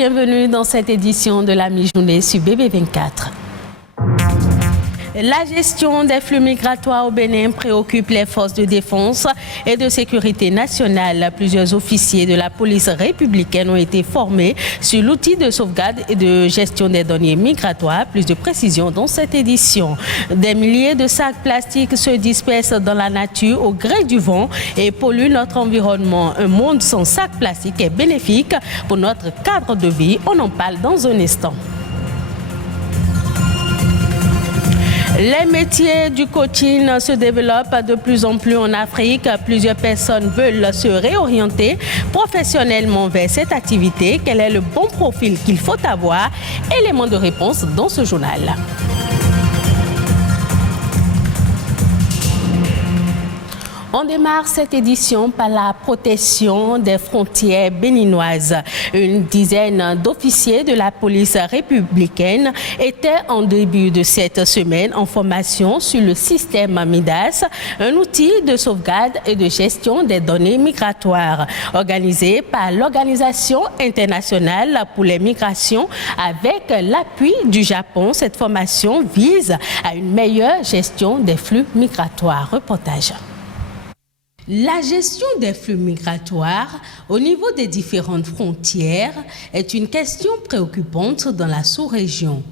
Bienvenue dans cette édition de la mi-journée sur BB24. La gestion des flux migratoires au Bénin préoccupe les forces de défense et de sécurité nationale. Plusieurs officiers de la police républicaine ont été formés sur l'outil de sauvegarde et de gestion des données migratoires. Plus de précisions dans cette édition. Des milliers de sacs plastiques se dispersent dans la nature au gré du vent et polluent notre environnement. Un monde sans sacs plastiques est bénéfique pour notre cadre de vie. On en parle dans un instant. Les métiers du coaching se développent de plus en plus en Afrique. Plusieurs personnes veulent se réorienter professionnellement vers cette activité. Quel est le bon profil qu'il faut avoir? Élément de réponse dans ce journal. On démarre cette édition par la protection des frontières béninoises. Une dizaine d'officiers de la police républicaine étaient en début de cette semaine en formation sur le système MIDAS, un outil de sauvegarde et de gestion des données migratoires, organisé par l'Organisation internationale pour les migrations avec l'appui du Japon. Cette formation vise à une meilleure gestion des flux migratoires. Reportage. La gestion des flux migratoires au niveau des différentes frontières est une question préoccupante dans la sous-région.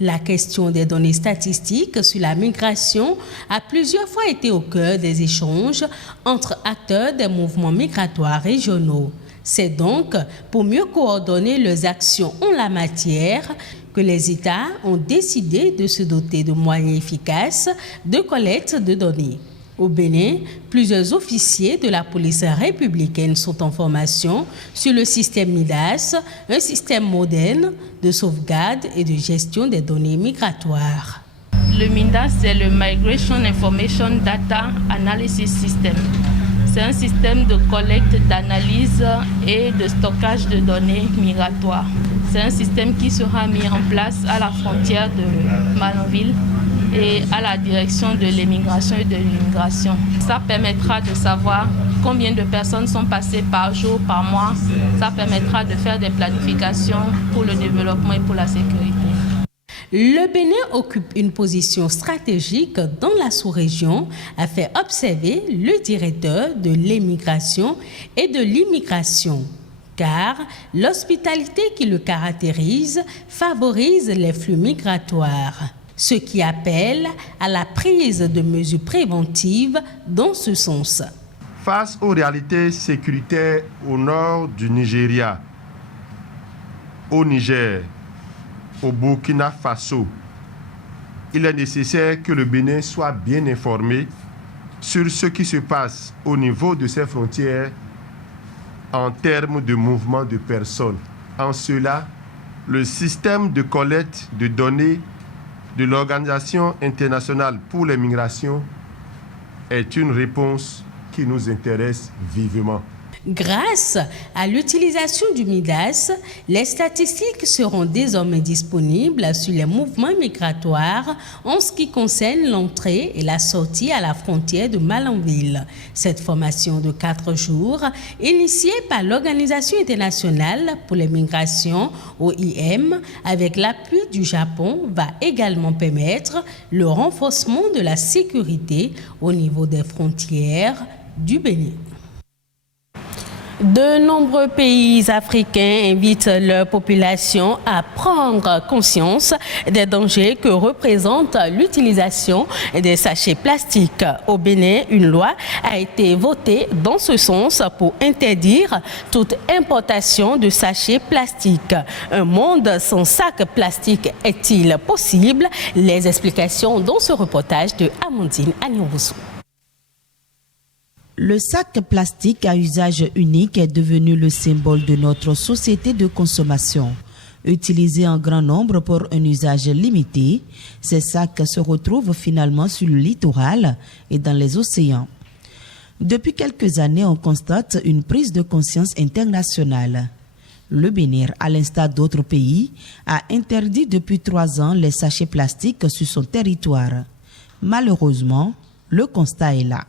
La question des données statistiques sur la migration a plusieurs fois été au cœur des échanges entre acteurs des mouvements migratoires régionaux. C'est donc pour mieux coordonner leurs actions en la matière que les États ont décidé de se doter de moyens efficaces de collecte de données. Au Bénin, plusieurs officiers de la police républicaine sont en formation sur le système MIDAS, un système moderne de sauvegarde et de gestion des données migratoires. Le MIDAS, c'est le Migration Information Data Analysis System. C'est un système de collecte, d'analyse et de stockage de données migratoires. C'est un système qui sera mis en place à la frontière de Malanville et à la direction de l'immigration et de l'immigration. Ça permettra de savoir combien de personnes sont passées par jour, par mois. Ça permettra de faire des planifications pour le développement et pour la sécurité. Le Bénin occupe une position stratégique dans la sous-région, a fait observer le directeur de l'immigration et de l'immigration. Car l'hospitalité qui le caractérise favorise les flux migratoires, ce qui appelle à la prise de mesures préventives dans ce sens. Face aux réalités sécuritaires au nord du Nigeria, au Niger, au Burkina Faso, il est nécessaire que le Bénin soit bien informé sur ce qui se passe au niveau de ses frontières en termes de mouvement de personnes. En cela, le système de collecte de données de l'Organisation internationale pour les migrations est une réponse qui nous intéresse vivement. Grâce à l'utilisation du MIDAS, les statistiques seront désormais disponibles sur les mouvements migratoires en ce qui concerne l'entrée et la sortie à la frontière de Malanville. Cette formation de 4 jours, initiée par l'Organisation internationale pour les migrations, OIM, avec l'appui du Japon, va également permettre le renforcement de la sécurité au niveau des frontières du Bénin. De nombreux pays africains invitent leur population à prendre conscience des dangers que représente l'utilisation des sachets plastiques. Au Bénin, une loi a été votée dans ce sens pour interdire toute importation de sachets plastiques. Un monde sans sac plastique est-il possible? Les explications dans ce reportage de Amandine Agnon-Boussou. Le sac plastique à usage unique est devenu le symbole de notre société de consommation. Utilisés en grand nombre pour un usage limité, ces sacs se retrouvent finalement sur le littoral et dans les océans. Depuis quelques années, on constate une prise de conscience internationale. Le Bénin, à l'instar d'autres pays, a interdit depuis 3 ans les sachets plastiques sur son territoire. Malheureusement, le constat est là.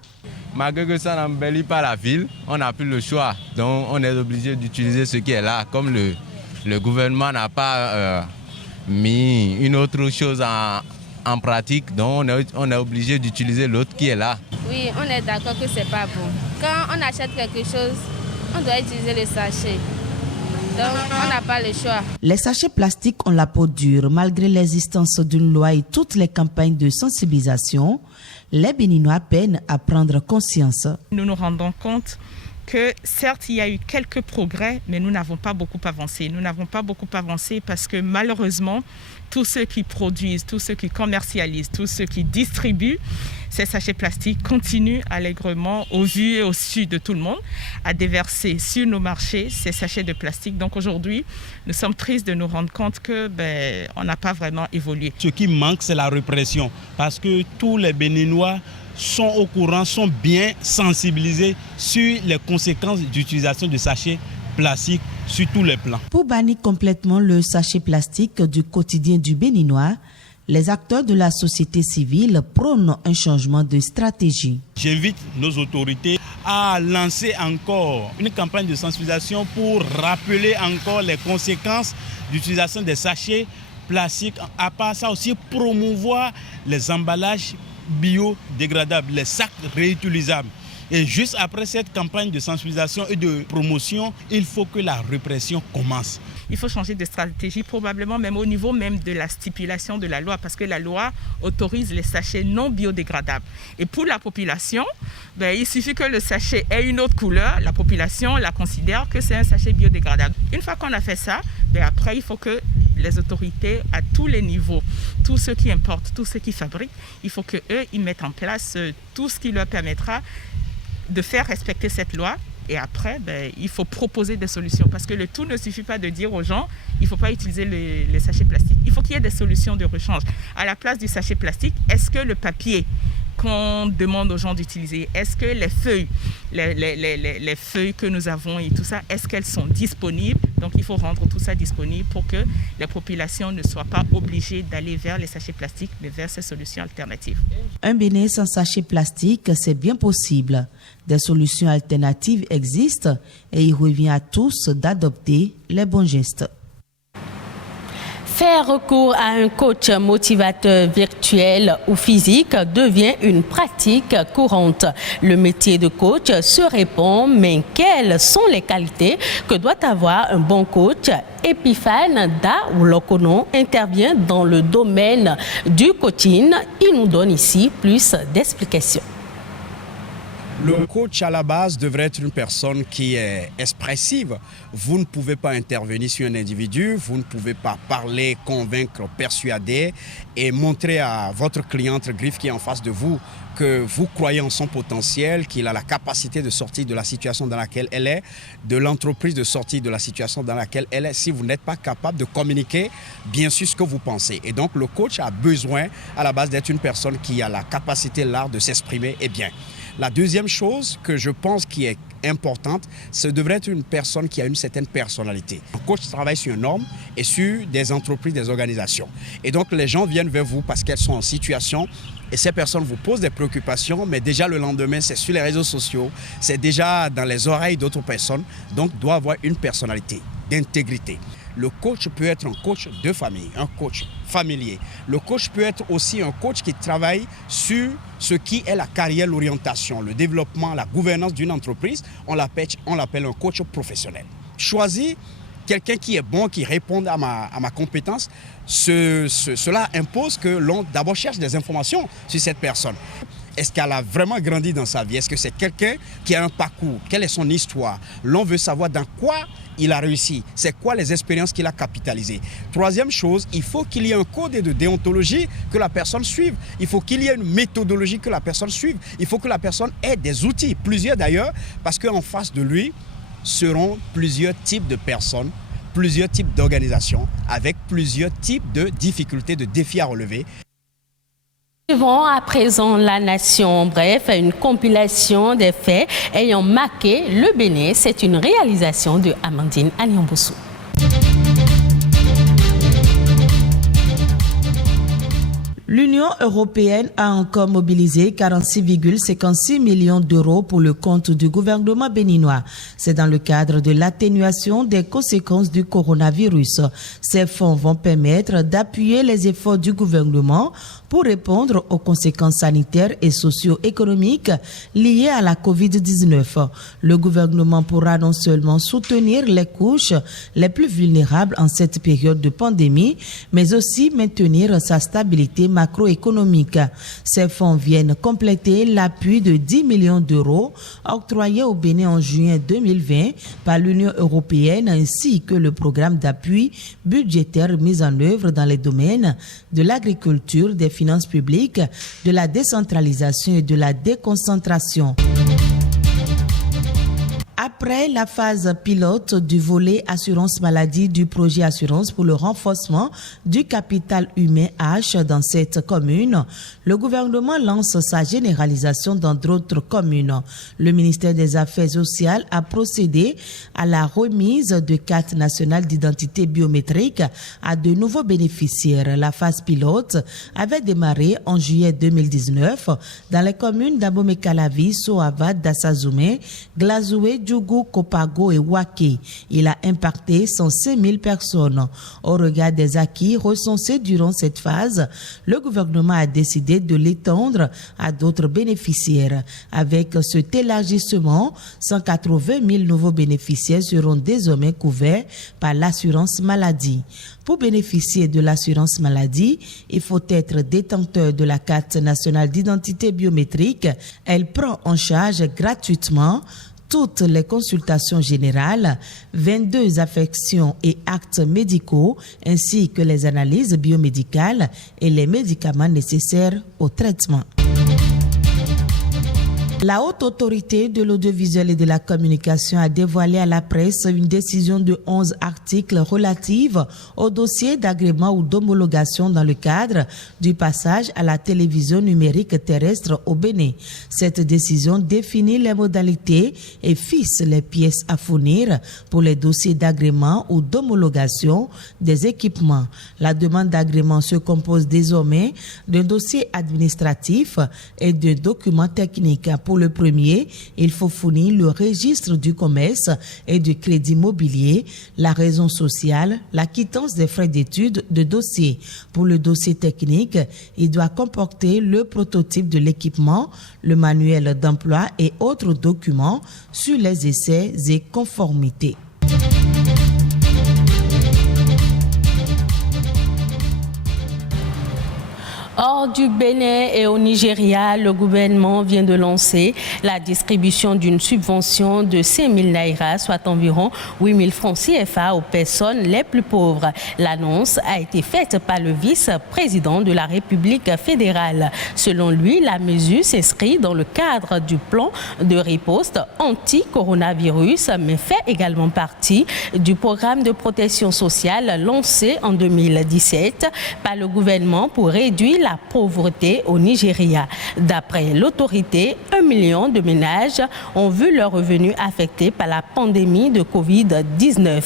Malgré que ça n'embellit pas la ville, on n'a plus le choix. Donc on est obligé d'utiliser ce qui est là, comme le Le gouvernement n'a pas mis une autre chose en pratique, donc on est obligé d'utiliser l'autre qui est là. Oui, on est d'accord que c'est pas bon. Quand on achète quelque chose, on doit utiliser le sachet. Donc, on n'a pas le choix. Les sachets plastiques ont la peau dure. Malgré l'existence d'une loi et toutes les campagnes de sensibilisation, les Béninois peinent à prendre conscience. Nous nous rendons compte que certes, il y a eu quelques progrès, mais nous n'avons pas beaucoup avancé. Nous n'avons pas beaucoup avancé parce que malheureusement, tous ceux qui produisent, tous ceux qui commercialisent, tous ceux qui distribuent ces sachets plastiques continuent allègrement, au vu et au su de tout le monde, à déverser sur nos marchés ces sachets de plastique. Donc aujourd'hui, nous sommes tristes de nous rendre compte que on n'a pas vraiment évolué. Ce qui manque, c'est la répression, parce que tous les Béninois sont au courant, sont bien sensibilisés sur les conséquences d'utilisation de sachets plastiques sur tous les plans. Pour bannir complètement le sachet plastique du quotidien du Béninois, les acteurs de la société civile prônent un changement de stratégie. J'invite nos autorités à lancer encore une campagne de sensibilisation pour rappeler encore les conséquences d'utilisation des sachets plastiques. À part ça aussi, promouvoir les emballages biodégradables, les sacs réutilisables. Et juste après cette campagne de sensibilisation et de promotion, il faut que la répression commence. Il faut changer de stratégie, probablement même au niveau même de la stipulation de la loi, parce que la loi autorise les sachets non biodégradables. Et pour la population, il suffit que le sachet ait une autre couleur, la population la considère que c'est un sachet biodégradable. Une fois qu'on a fait ça, après il faut que les autorités à tous les niveaux, tous ceux qui importent, tous ceux qui fabriquent, il faut qu'eux, ils mettent en place tout ce qui leur permettra de faire respecter cette loi. Et après, il faut proposer des solutions. Parce que le tout ne suffit pas de dire aux gens, il ne faut pas utiliser les sachets plastiques. Il faut qu'il y ait des solutions de rechange. À la place du sachet plastique, est-ce que le papier qu'on demande aux gens d'utiliser, est-ce que les feuilles, les feuilles que nous avons et tout ça, est-ce qu'elles sont disponibles? Donc il faut rendre tout ça disponible pour que les populations ne soient pas obligées d'aller vers les sachets plastiques, mais vers ces solutions alternatives. Un Bénin sans sachet plastique, c'est bien possible. Des solutions alternatives existent et il revient à tous d'adopter les bons gestes. Faire recours à un coach motivateur virtuel ou physique devient une pratique courante. Le métier de coach se répand, mais quelles sont les qualités que doit avoir un bon coach? Epiphane Daoulokono intervient dans le domaine du coaching. Il nous donne ici plus d'explications. Le coach à la base devrait être une personne qui est expressive. Vous ne pouvez pas intervenir sur un individu, vous ne pouvez pas parler, convaincre, persuader et montrer à votre cliente griffe qui est en face de vous que vous croyez en son potentiel, qu'il a la capacité de sortir de la situation dans laquelle elle est, de l'entreprise de sortir de la situation dans laquelle elle est, si vous n'êtes pas capable de communiquer bien sûr ce que vous pensez. Et donc le coach a besoin à la base d'être une personne qui a la capacité, l'art de s'exprimer et bien. La deuxième chose que je pense qui est importante, ce devrait être une personne qui a une certaine personnalité. Un coach travaille sur une norme et sur des entreprises, des organisations. Et donc les gens viennent vers vous parce qu'elles sont en situation et ces personnes vous posent des préoccupations, mais déjà le lendemain, c'est sur les réseaux sociaux, c'est déjà dans les oreilles d'autres personnes, donc doit avoir une personnalité, d'intégrité. Le coach peut être un coach de famille, un coach familier. Le coach peut être aussi un coach qui travaille sur ce qui est la carrière, l'orientation, le développement, la gouvernance d'une entreprise. On l'appelle un coach professionnel. Choisir quelqu'un qui est bon, qui répond à ma compétence, cela impose que l'on d'abord cherche des informations sur cette personne. Est-ce qu'elle a vraiment grandi dans sa vie? Est-ce que c'est quelqu'un qui a un parcours? Quelle est son histoire? L'on veut savoir dans quoi il a réussi. C'est quoi les expériences qu'il a capitalisées? Troisième chose, il faut qu'il y ait un code de déontologie que la personne suive. Il faut qu'il y ait une méthodologie que la personne suive. Il faut que la personne ait des outils, plusieurs d'ailleurs, parce qu'en face de lui seront plusieurs types de personnes, plusieurs types d'organisations, avec plusieurs types de difficultés, de défis à relever. Suivons à présent La Nation. Bref, une compilation des faits ayant marqué le Bénin. C'est une réalisation de Amandine L'Union européenne a encore mobilisé 46,56 millions d'euros pour le compte du gouvernement béninois. C'est dans le cadre de l'atténuation des conséquences du coronavirus. Ces fonds vont permettre d'appuyer les efforts du gouvernement pour répondre aux conséquences sanitaires et socio-économiques liées à la COVID-19. Le gouvernement pourra non seulement soutenir les couches les plus vulnérables en cette période de pandémie, mais aussi maintenir sa stabilité macroéconomique. Ces fonds viennent compléter l'appui de 10 millions d'euros octroyé au Bénin en juin 2020 par l'Union européenne ainsi que le programme d'appui budgétaire mis en œuvre dans les domaines de l'agriculture, des finances publiques, de la décentralisation et de la déconcentration. Après la phase pilote du volet assurance maladie du projet assurance pour le renforcement du capital humain H dans cette commune, le gouvernement lance sa généralisation dans d'autres communes. Le ministère des Affaires sociales a procédé à la remise de cartes nationales d'identité biométrique à de nouveaux bénéficiaires. La phase pilote avait démarré en juillet 2019 dans les communes d'Abomey-Calavi, Soavad, Dassazoumé, Glazoué, Djougou, Kopago et Waké. Il a impacté 105 000 personnes. Au regard des acquis recensés durant cette phase, le gouvernement a décidé de l'étendre à d'autres bénéficiaires. Avec cet élargissement, 180 000 nouveaux bénéficiaires seront désormais couverts par l'assurance maladie. Pour bénéficier de l'assurance maladie, il faut être détenteur de la carte nationale d'identité biométrique. Elle prend en charge gratuitement toutes les consultations générales, 22 affections et actes médicaux, ainsi que les analyses biomédicales et les médicaments nécessaires au traitement. La Haute Autorité de l'Audiovisuel et de la Communication a dévoilé à la presse une décision de 11 articles relative au dossier d'agrément ou d'homologation dans le cadre du passage à la télévision numérique terrestre au Bénin. Cette décision définit les modalités et fixe les pièces à fournir pour les dossiers d'agrément ou d'homologation des équipements. La demande d'agrément se compose désormais d'un dossier administratif et de documents techniques. Pour le premier, il faut fournir le registre du commerce et du crédit mobilier, la raison sociale, la quittance des frais d'études de dossier. Pour le dossier technique, il doit comporter le prototype de l'équipement, le manuel d'emploi et autres documents sur les essais et conformités. Hors du Bénin et au Nigeria, le gouvernement vient de lancer la distribution d'une subvention de 5 000 naira, soit environ 8 000 francs CFA aux personnes les plus pauvres. L'annonce a été faite par le vice-président de la République fédérale. Selon lui, la mesure s'inscrit dans le cadre du plan de riposte anti-coronavirus, mais fait également partie du programme de protection sociale lancé en 2017 par le gouvernement pour réduire la pauvreté au Nigeria. D'après l'autorité, 1 million de ménages ont vu leurs revenus affectés par la pandémie de Covid-19.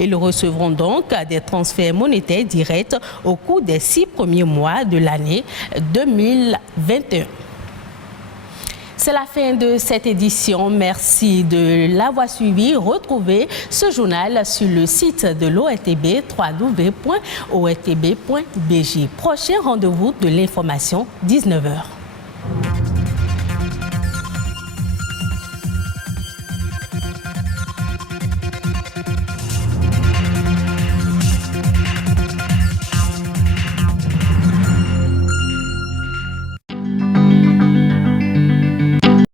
Ils recevront donc des transferts monétaires directs au cours des 6 premiers mois de l'année 2021. C'est la fin de cette édition. Merci de l'avoir suivi. Retrouvez ce journal sur le site de l'ORTB, www.ortb.bg. Prochain rendez-vous de l'information, 19h.